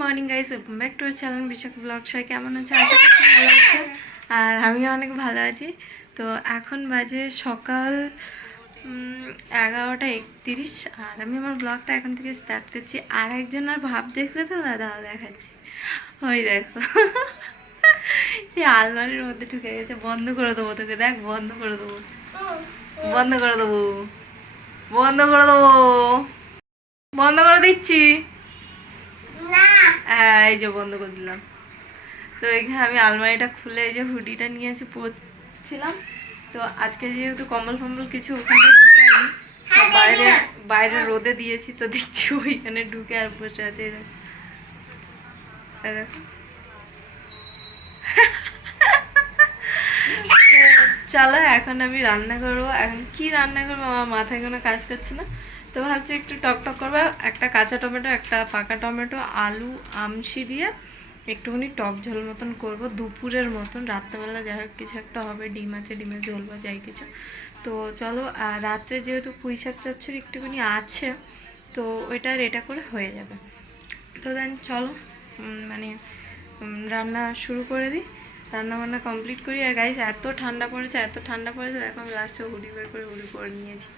Morning guys welcome back to channel Bishakh blog সবাই কেমন আছে? আশা করছি ভালো আছে। আর আমিও অনেক ভালো আছি। তো এখন বাজে সকাল এগারোটা একতিরিশ। আর আমি আমার ব্লগটা এখন থেকে স্টার্ট করছি। আর একজন আর ভাব দেখলে তো না দাও দেখাচ্ছি। ওই দেখো। সে আলমারির মধ্যে ঢুকে গেছে। বন্ধ করে দেবো তোকে। দেখ, বন্ধ করে দেবো। বন্ধ করে দেবো। বন্ধ করে দেবো। বন্ধ করে দিচ্ছি। হ্যাঁ এই যে বন্ধ করে দিলাম। তো এখানে আমি আলমারিটা খুলে এই যে হুডিটা নিয়ে এসে পরছিলাম। তো আজকে যেহেতু কম্বল ফম্বল কিছু ওখানে ঢুকাইনি সব বাইরে বাইরে রোদে দিয়েছি তো দেখছি ওইখানে ঢুকে আর বসে আছে দেখো। চলো এখন আমি রান্না করব। এখন কি রান্না করব? আমার মাথায় কোনো কাজ করছে না। তো ভাবছি একটু টক টক করব। একটা কাঁচা টমেটো, একটা পাকা টমেটো, আলু আমসি দিয়ে একটুখানি টক ঝোল মতন করব দুপুরের মতন। রাত্রেবেলা যাই হোক, কিছু একটা হবে, ডিম আছে ডিমের ঝোল বা যাই কিছু। তো চলো রাত্রে যেহেতু পুঁই শাক চচ্চড়ি একটুখানি আছে, তো ওইটা রেটা করে হয়ে যাবে। তো দেন চলো মানে রান্না শুরু করে দিই। রান্না বান্না কমপ্লিট করি আর গাইস এত ঠান্ডা পড়েছে, এত ঠান্ডা পড়েছে এখন লাস্টে হুডি বের করে হুডি পরে নিয়েছি।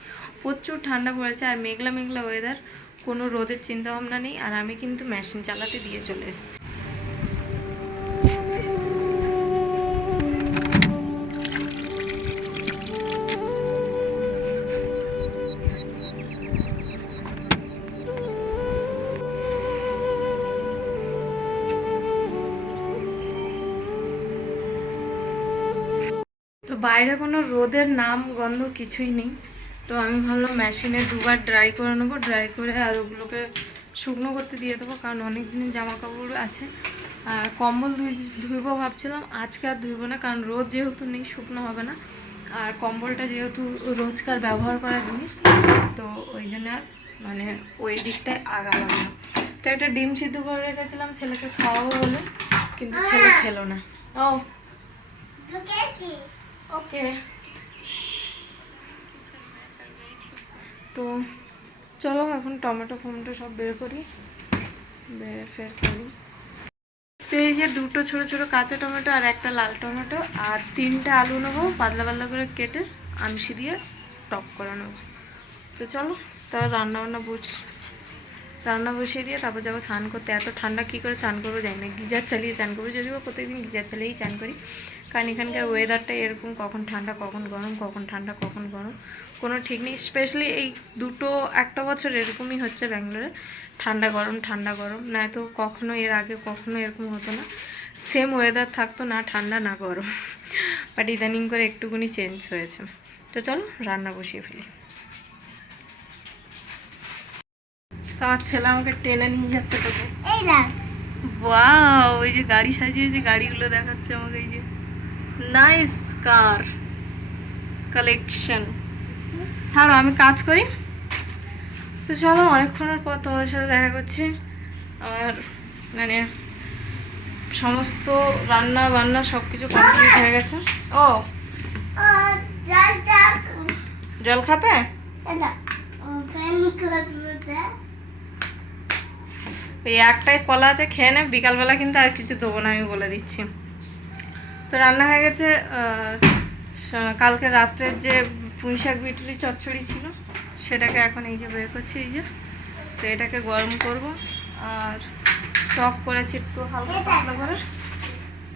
প্রচুর ঠান্ডা পড়েছে আর মেঘলা মেঘলা ওয়েদার কোনো রোদের চিন্তা ভাবনা নেই। আর আমি কিন্তু মেশিন চালাতে দিয়ে চলে এসেছি। বাইরে কোনো রোদের নাম গন্ধ কিছুই নেই। তো আমি ভাবলাম মেশিনে দুবার ড্রাই করে নেব ড্রাই করে আর ওগুলোকে শুকনো করতে দিয়ে দেবো, কারণ অনেক দিনের জামা কাপড় আছে। আর কম্বল ধুই ধুইবো ভাবছিলাম, আজকে আর ধুইবো না, কারণ রোদ যেহেতু নেই, শুকনো হবে না। আর কম্বলটা যেহেতু রোজকার ব্যবহার করা জিনিস, তো ওই জন্য আর মানে ওই দিকটায় আগালাম না। তো একটা ডিম সিদ্ধ করে রেখেছিলাম, ছেলেকে খাওয়াবো বলে, কিন্তু ছেলে খেলো না। ও। ওকে। তো চলো এখন টমেটো ফমেটো সব বের করি, বের ফের করি। তো এই যে দুটো ছোট ছোট কাঁচা টমেটো আর একটা লাল টমেটো, আর তিনটে আলু নেব, পাতলা পাতলা করে কেটে আমসি দিয়ে টক করে নেব। তো চলো তার রান্না বান্না বুঝ রান্না বসিয়ে দিয়ে তারপর যাব স্নান করতে। এত ঠান্ডা কী করে স্নান করব জানি না। গিজার চালিয়ে চান করব। যদিও প্রত্যেকদিন গিজার চালিয়েই চান করি। কারণ এখানকার ওয়েদারটা এরকম, কখন ঠান্ডা, কখন গরম, কখন ঠান্ডা, কখন গরম। কোনো ঠিক নেই। স্পেশালি এই দুটো একটা বছর এরকমই হচ্ছে ব্যাঙ্গালোরে। ঠান্ডা গরম ঠান্ডা গরম। নয়তো কখনো এর আগে, কখনো এরকম হতো না। সেম ওয়েদার থাকতো, না ঠান্ডা, না গরম। বাট ইদানিং করে একটুকুনি চেঞ্জ হয়েছে। তো চলো, রান্না বসিয়ে ফেলি। তো আমার ছেলে আমাকে টেনে নিয়ে যাচ্ছে তোকে। ওয়াও ওই যে গাড়ি সাজিয়েছে গাড়িগুলো দেখাচ্ছে আমাকে এই যে নাইস কার কালেকশন ছাড়ো আমি কাজ করি। তো চলো অনেকক্ষণের পর তোমাদের সাথে দেখা করছি। আর মানে সমস্ত রান্না বান্না সব কিছু কমপ্লিট হয়ে গেছে। ও জল খাবে? ওই একটাই কলা আছে, খেয়ে নে, বিকালবেলা কিন্তু আর কিছু দেবো না, আমি বলে দিচ্ছি। তো রান্না হয়ে গেছে কালকে রাত্রের যে পুঁই শাক বিটুলি চচ্চড়ি ছিল, সেটাকে এখন এই যে বের করছি, এই যে। তো এটাকে গরম করব, আর টক করেছি একটু হালকা পাতলা করে।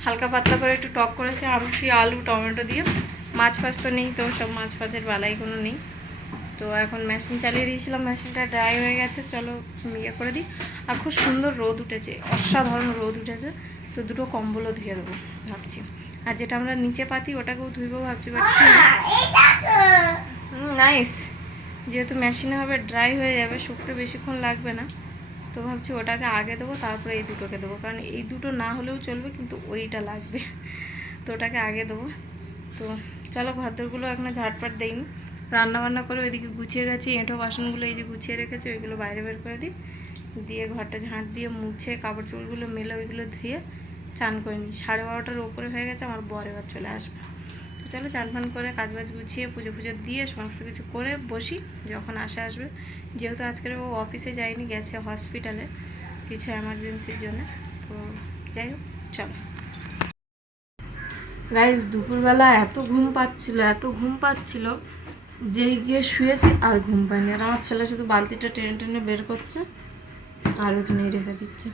হালকা পাতলা করে একটু টক করেছি আমসি আলু, টমেটো দিয়ে। মাছ ফাছ তো নেই তো, সব মাছ ফাছের বেলাই কোনো নেই। তো এখন মেশিন চালিয়ে দিয়েছিলাম মেশিনটা ড্রাই হয়ে গেছে, চলো ইয়ে করে দিই। আর খুব সুন্দর রোদ উঠেছে, অসাধারণ রোদ উঠেছে। তো দুটো কম্বলও ধুয়ে দেবো, ভাবছি। আর যেটা আমরা নিচে পাতি, ওটাকেও ধুইবো, ভাবছি নাইস যেহেতু মেশিনে হবে ড্রাই হয়ে যাবে, শুকতে বেশিক্ষণ লাগবে না। তো ভাবছি ওটাকে আগে দেবো, তারপরে এই দুটোকে দেবো। কারণ এই দুটো না হলেও চলবে, কিন্তু ওইটা লাগবে। তো ওটাকে আগে দেবো। তো চলো, ঘরদরগুলো এখনও ঝাটপাট দেইনি। রান্নাবান্না করে ওইদিকে গুছিয়ে গেছি এঁটো বাসনগুলো এই যে গুছিয়ে রেখেছি, ওইগুলো বাইরে বের করে দিই। দিয়ে ঘরটা ঝাঁট দিয়ে মুছে কাপড় চোপড়গুলো মেলে ওইগুলো ধুয়ে চান করে নিই। সাড়ে বারোটার ওপরে হয়ে গেছে, আমার বর এবার চলে আসবে। তো চলো চান ফান করে কাজ বাজ গুছিয়ে পুজো পুজো দিয়ে সমস্ত কিছু করে বসি, যখন আসে আসবে। যেহেতু আজকের ও অফিসে যায়নি, গেছে হসপিটালে কিছু এমার্জেন্সির জন্য। তো যাই হোক, চলো। গাইজ দুপুরবেলা এত ঘুম পাচ্ছিল, এত ঘুম পাচ্ছিল। যেই গিয়ে শুয়েছি আর ঘুম পাইনি। আর আমার ছেলে শুধু বালতিটা টেনে টেনে বের করছে আর ওখানেই রেখে দিচ্ছে।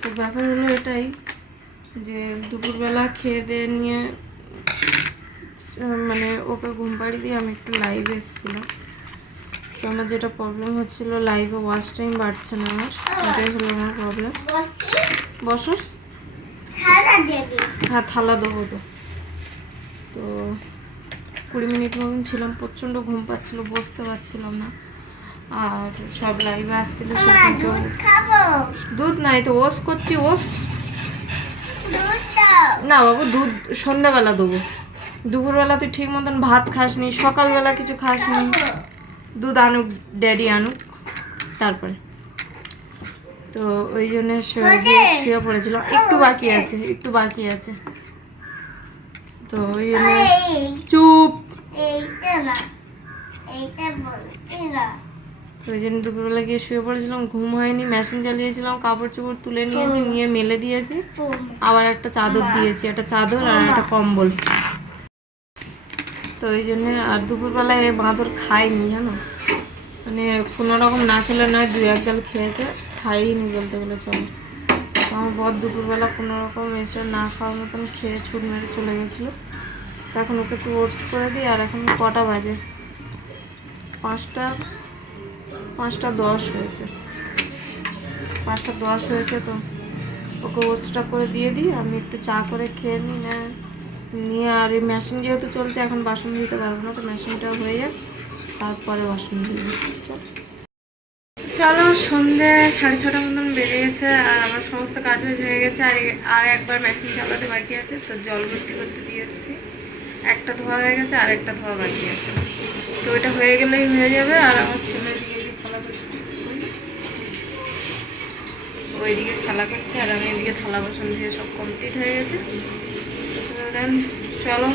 তো ব্যাপার হলো এটাই যে দুপুরবেলা খেয়ে দিয়ে নিয়ে মানে ওকে ঘুম পাড়ি দিয়ে আমি একটু লাইভ এসেছিলাম। তো আমার যেটা প্রবলেম হচ্ছিল লাইভে ওয়াচ টাইম বাড়ছে না আমার, এটাই হলো আমার প্রবলেম বসো। হ্যাঁ থালা দেবো তো। তো কুড়ি মিনিট মতন ছিলাম প্রচণ্ড ঘুম পাচ্ছিল বসতে পারছিলাম না। আর সব লাইভে আসছিল দুধ নাই তো ওস করছি ওস না বাবু দুধ সন্ধ্যাবেলা দেবো। দুপুরবেলা তুই ঠিক মতন ভাত খাসনি সকালবেলা কিছু খাসনি। দুধ আনুক ড্যাডি আনুক তারপরে। তো ওই জন্য শুয়ে পড়েছিল। একটু বাকি আছে একটু বাকি আছে। তো ওই জন্য চুপ। ওই জন্য দুপুরবেলা গিয়ে শুয়ে পড়েছিলাম ঘুম হয়নি মেশিন চালিয়েছিলাম কাপড় চোপড় তুলে নিয়েছি নিয়ে মেলে দিয়েছি আবার একটা চাদর দিয়েছি একটা চাদর আর একটা কম্বল। তো ওই জন্য আর দুপুরবেলায় বাঁদর খায়নি জানো? মানে কোনো রকম না খেলে নয় দু এক খেয়েছে। খাইনি বলতে গেলে চলে। আমার বর দুপুরবেলা কোনোরকম এসে না খাওয়ার মতন খেয়ে ছুট মেরে চলে গেছিল। তো এখন ওকে একটু ওটস করে দিই, আর এখন কটা বাজে? পাঁচটা পাঁচটা দশ হয়েছে। পাঁচটা দশ হয়েছে তো ওকে ওটসটা করে দিয়ে দিই, আমি একটু চা করে খেয়ে নিই, না, নিয়ে আর এই মেশিন যেহেতু চলছে, এখন বাসন দিতে পারব না, তো মেশিনটা হয়ে যাক, তারপরে বাসন দিয়ে চল। চলো, সন্ধে সাড়ে ছটা মতন বেড়ে গেছে, আর আমার সমস্ত কাজ বাজ হয়ে গেছে, আর আর একবার মেশিন চালাতে বাকি আছে, তো জল ভর্তি করতে দিয়ে এসেছি। একটা ধোয়া হয়ে গেছে, আর একটা ধোয়া বাকি আছে। তো এটা হয়ে গেলেই হয়ে যাবে, আর আমার ছেলে দিকে করছে। ওইদিকে খেলা করছে, আর আমি এদিকে থালা বাসন দিয়ে সব কমপ্লিট হয়ে গেছে। চলো,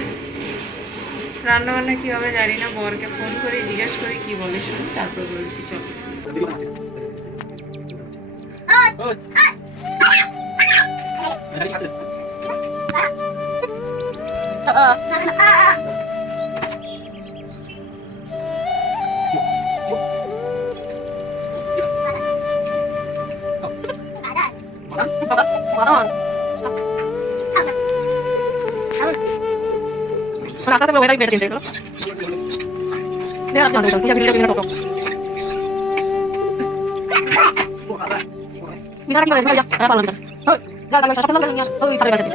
রান্নাবান্না কীভাবে জানি না, বরকে ফোন করে, জিজ্ঞেস করি, কী বলে শুনি, তারপর বলছি, চলো। Nah, saya mau ngomongin dari BNC. Dia harus Ah. Ah. Ah. Ah. Ah. Ah. বিনাটা কি করে বিনা যা হ্যাঁ পালন যা ওই যা দাঁড়া সব নিয়ে আস ওই সাড়ে কাটে